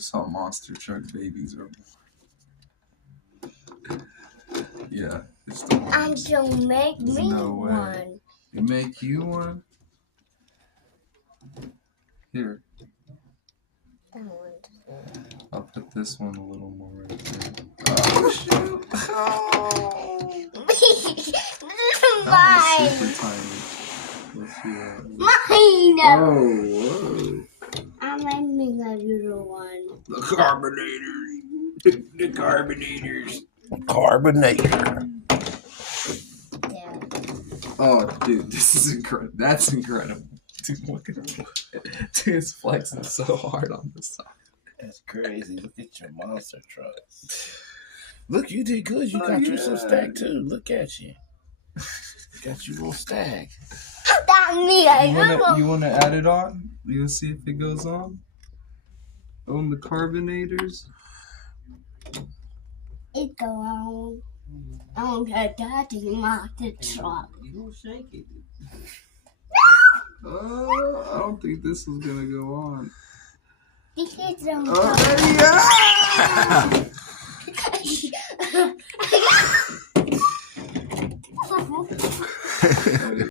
just how monster truck babies are. Yeah, it's the one. And don't make There's me no way. one. You make you one? Here, I want. I'll put this one a little more right there. Oh, shoot. Oh. That one's super tiny. Let's see that. Mine! Oh, whoa. I'm making a little one. The carbonators. The carbonators. Carbonator. Yeah. Oh, dude, this is incredible. That's incredible. Dude, look at him. Dude, it's flexing so hard on this side. That's crazy. Look at your monster trucks. Look, you did good. You Oh, got yeah. you some stack too. Look at you. Got you a little stack. That me, You wanna add it on? You wanna see if it goes on? On the carbonators? It go on. On the dirty monster truck. You don't shake it. Oh, I don't think this is gonna go on. This is the Oh, yeah!